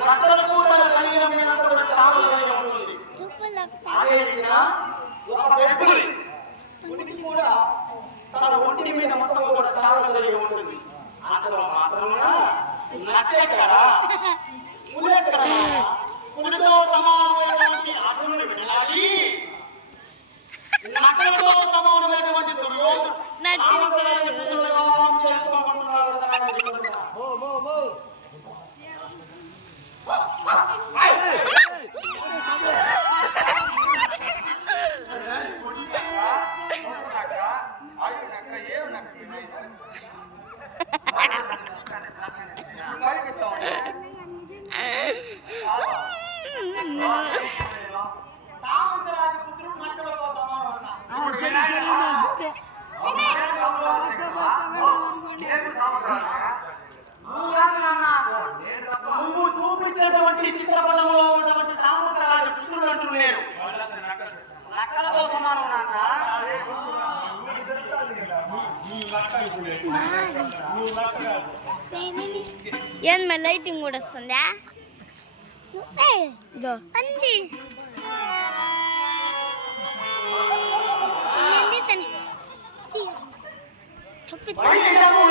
నక్కలకు తన శరీరం మీద కూడా చావు కలిగి ఉంటుంది. అదే విధంగా ఒక పెట్టుకుని పులికి కూడా తన ఒంటి మీద మొత్తం కూడా చావు కలిగి ఉంటుంది. అక్కడ మాత్రమే నక్కెక్కడ పులెక్కడ పులితో సమానమైనటువంటి అర్జునుడు వెళ్ళాలి. నక్కలతో సమానమైనటువంటి సామంతరాజు పుత్రుడు నక్కలతో సమానం. నువ్వు చూపించినటువంటి చిత్రపటంలో ఉన్నటువంటి సామంతరాజు పుత్రుడు అంటున్నారు. నక్కలతో సమానం నాన్న. ఏం లైటింగ్ కూడా వస్తుందా? వైదికము